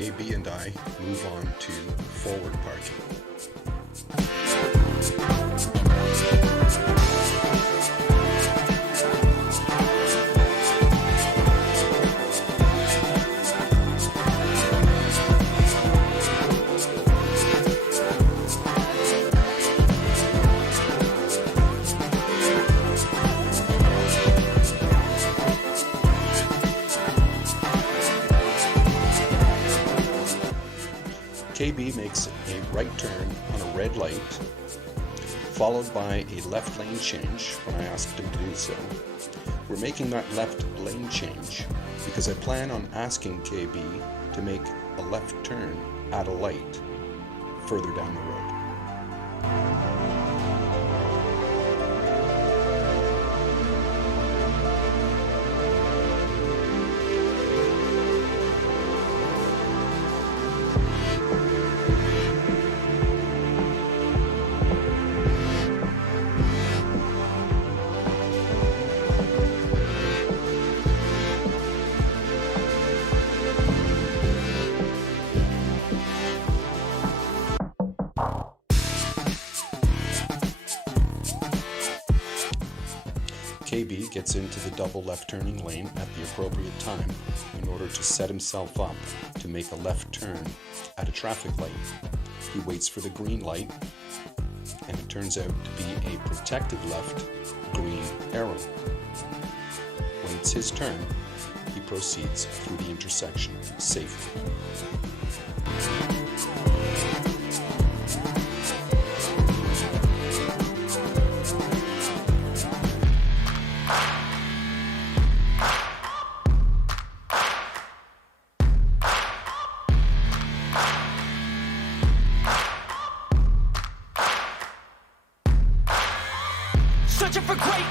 KB and I move on to forward parking. KB makes a right turn on a red light, followed by a left lane change when I asked him to do so. We're making that left lane change because I plan on asking KB to make a left turn at a light further down the road. KB gets into the double left turning lane at the appropriate time in order to set himself up to make a left turn at a traffic light. He waits for the green light, and it turns out to be a protected left green arrow. When it's his turn, he proceeds through the intersection safely. Searching for greatness.